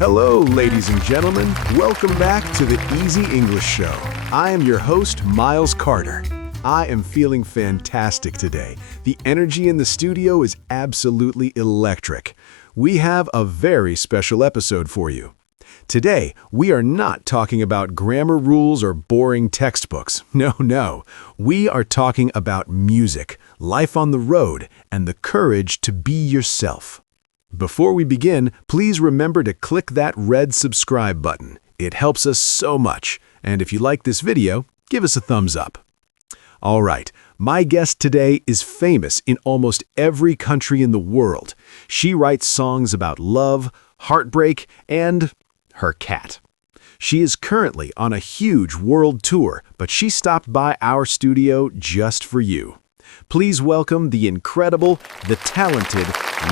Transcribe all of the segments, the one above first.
Hello, ladies and gentlemen. Welcome back to the Easy English Show. I am your host, Miles Carter. I am feeling fantastic today. The energy in the studio is absolutely electric. We have a very special episode for you. Today, we are not talking about grammar rules or boring textbooks. No. We are talking about music, life on the road, and the courage to be yourself. Before we begin, please remember to click that red subscribe button. It helps us so much. And if you like this video, give us a thumbs up. All right, my guest today is famous in almost every country in the world. She writes songs about love, heartbreak, and her cat. She is currently on a huge world tour, but she stopped by our studio just for you. Please welcome the incredible, the talented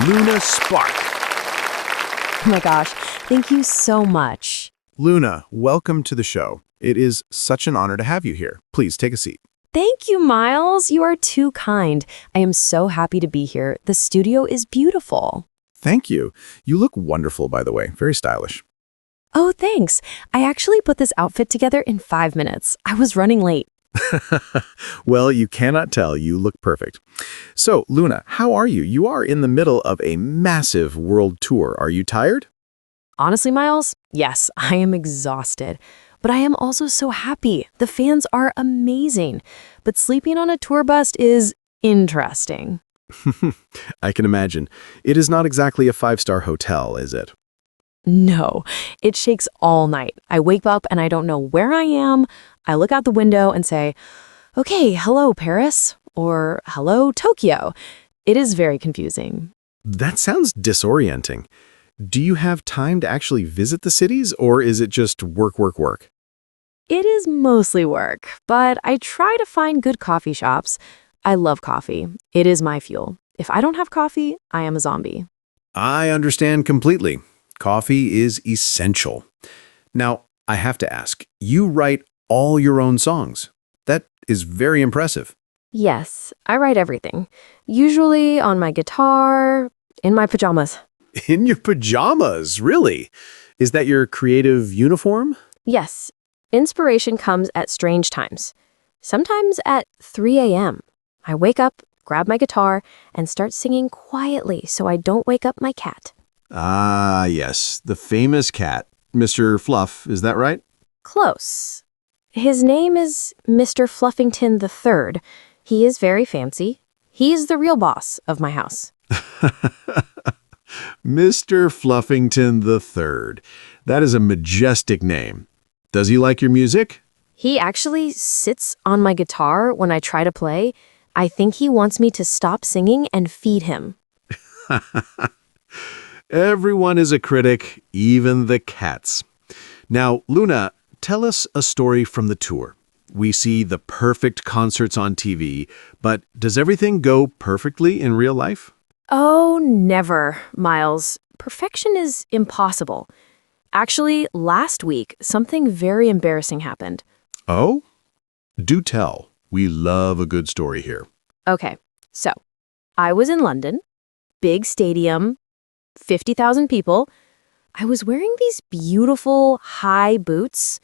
Luna Spark. Oh my gosh, thank you so much. Luna, welcome to the show. It is such an honor to have you here. Please take a seat. Thank you, Miles. You are too kind. I am so happy to be here. The studio is beautiful. Thank you. You look wonderful, by the way. Very stylish. Oh, thanks. I actually put this outfit together in 5 minutes. I was running late. Well, you cannot tell. You look perfect. So, Luna, how are you? You are in the middle of a massive world tour. Are you tired? Honestly, Miles, yes, I am exhausted. But I am also so happy. The fans are amazing. But sleeping on a tour bus is interesting. I can imagine. It is not exactly a five-star hotel, is it? No, it shakes all night. I wake up and I don't know where I am. I look out the window and say, okay, hello, Paris, or hello, Tokyo. It is very confusing. That sounds disorienting. Do you have time to actually visit the cities, or is it just work, work, work? It is mostly work, but I try to find good coffee shops. I love coffee. It is my fuel. If I don't have coffee, I am a zombie. I understand completely. Coffee is essential. Now, I have to ask, you write all your own songs. That is very impressive. Yes, I write everything. Usually on my guitar, in my pajamas. In your pajamas, really? Is that your creative uniform? Yes, inspiration comes at strange times. Sometimes at 3 a.m. I wake up, grab my guitar, and start singing quietly so I don't wake up my cat. Ah, yes, the famous cat, Mr. Fluff, is that right? Close. His name is Mr. Fluffington III. He is very fancy. He is the real boss of my house. Mr. Fluffington III. That is a majestic name. Does he like your music? He actually sits on my guitar when I try to play. I think he wants me to stop singing and feed him. Everyone is a critic, even the cats. Now, Luna, tell us a story from the tour. We see the perfect concerts on TV, but does everything go perfectly in real life? Oh, never, Miles. Perfection is impossible. Actually, last week, something very embarrassing happened. Oh? Do tell. We love a good story here. Okay, so I was in London, big stadium, 50,000 people. I was wearing these beautiful high boots,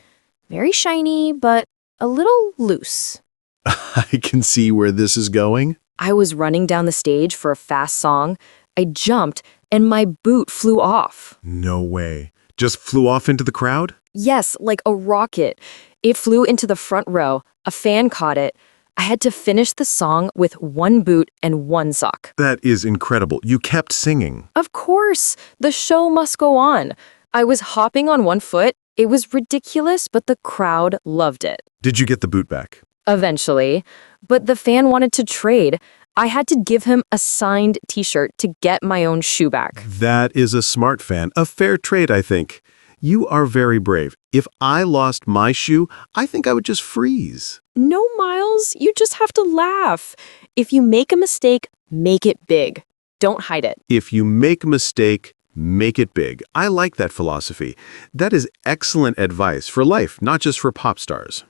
very shiny, but a little loose. I can see where this is going. I was running down the stage for a fast song. I jumped, and my boot flew off. No way. Just flew off into the crowd? Yes, like a rocket. It flew into the front row. A fan caught it. I had to finish the song with one boot and one sock. That is incredible. You kept singing. Of course, the show must go on. I was hopping on one foot. It was ridiculous, but the crowd loved it. Did you get the boot back? Eventually. But the fan wanted to trade. I had to give him a signed t-shirt to get my own shoe back. That is a smart fan. A fair trade, I think. You are very brave. If I lost my shoe, I think I would just freeze. No, Miles, you just have to laugh. If you make a mistake, make it big. Don't hide it. If you make a mistake, make it big. I like that philosophy. That is excellent advice for life, not just for pop stars.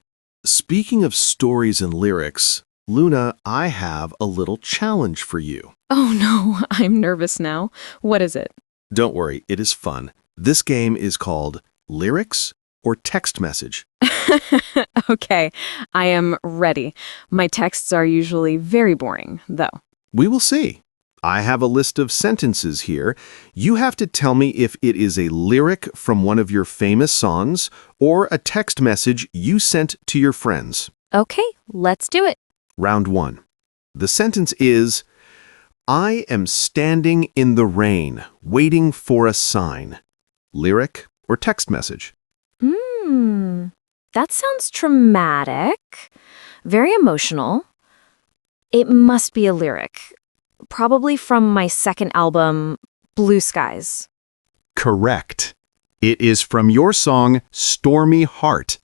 Speaking of stories and lyrics, Luna, I have a little challenge for you. Oh no, I'm nervous now. What is it? Don't worry, it is fun. This game is called lyrics or text message. Okay, I am ready. My texts are usually very boring, though. We will see. I have a list of sentences here. You have to tell me if it is a lyric from one of your famous songs or a text message you sent to your friends. Okay, let's do it. Round 1. The sentence is, I am standing in the rain, waiting for a sign. Lyric or text message? That sounds traumatic, very emotional. It must be a lyric, probably from my second album, Blue Skies. Correct. It is from your song, Stormy Heart.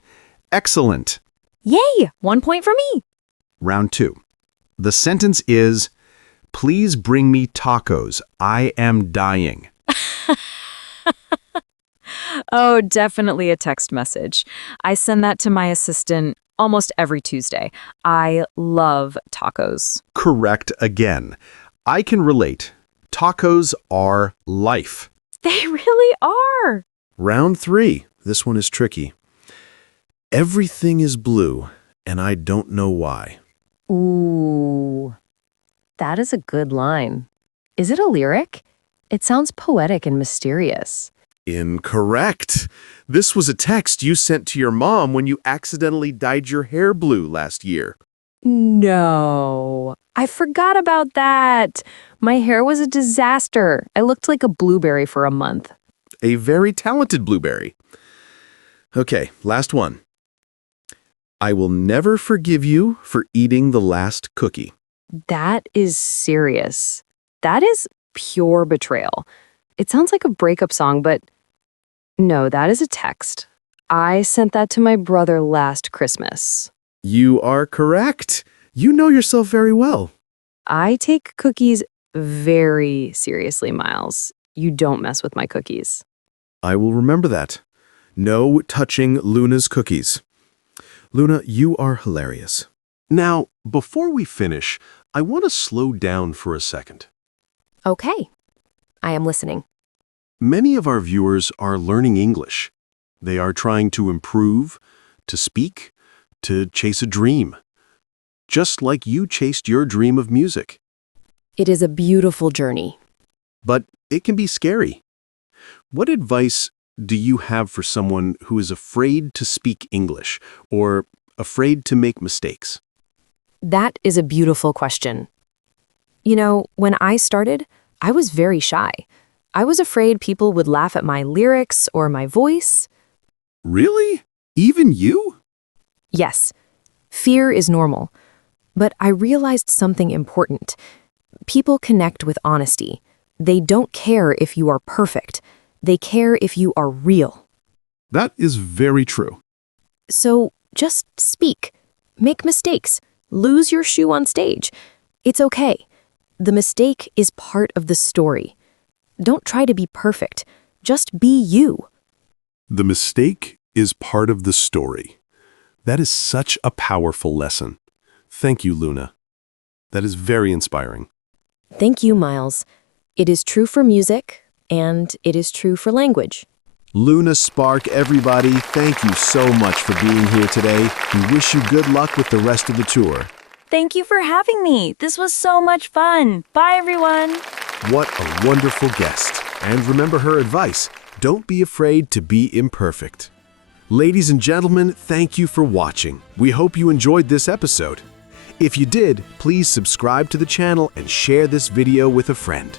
Excellent. Yay! 1 point for me. Round 2. The sentence is, please bring me tacos. I am dying. Oh, definitely a text message. I send that to my assistant almost every Tuesday. I love tacos. Correct again. I can relate. Tacos are life. They really are. Round 3. This one is tricky. Everything is blue, and I don't know why. Ooh, that is a good line. Is it a lyric? It sounds poetic and mysterious. Incorrect. This was a text you sent to your mom when you accidentally dyed your hair blue last year. No, I forgot about that. My hair was a disaster. I looked like a blueberry for a month. A very talented blueberry. Okay, last one. I will never forgive you for eating the last cookie. That is serious. That is pure betrayal. It sounds like a breakup song, but no, that is a text. I sent that to my brother last Christmas. You are correct. You know yourself very well. I take cookies very seriously, Miles. You don't mess with my cookies. I will remember that. No touching Luna's cookies. Luna, you are hilarious. Now, before we finish, I want to slow down for a second. Okay, I am listening. Many of our viewers are learning English. They are trying to improve, to speak, to chase a dream. Just like you chased your dream of music. It is a beautiful journey. But it can be scary. What advice do you have for someone who is afraid to speak English or afraid to make mistakes? That is a beautiful question. You know, when I started, I was very shy. I was afraid people would laugh at my lyrics or my voice. Really? Even you? Yes, fear is normal. But I realized something important. People connect with honesty. They don't care if you are perfect. They care if you are real. That is very true. So just speak. Make mistakes. Lose your shoe on stage. It's okay. The mistake is part of the story. Don't try to be perfect. Just be you. The mistake is part of the story. That is such a powerful lesson. Thank you, Luna. That is very inspiring. Thank you, Miles. It is true for music, and it is true for language. Luna Spark, everybody, thank you so much for being here today. We wish you good luck with the rest of the tour. Thank you for having me. This was so much fun. Bye, everyone. What a wonderful guest. And remember her advice, don't be afraid to be imperfect. Ladies and gentlemen, thank you for watching. We hope you enjoyed this episode. If you did, please subscribe to the channel and share this video with a friend.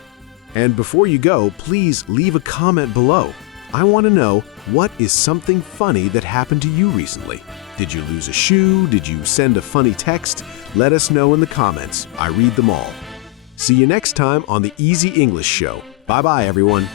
And before you go, please leave a comment below. I want to know, what is something funny that happened to you recently? Did you lose a shoe? Did you send a funny text? Let us know in the comments. I read them all. See you next time on the Easy English Show. Bye-bye, everyone.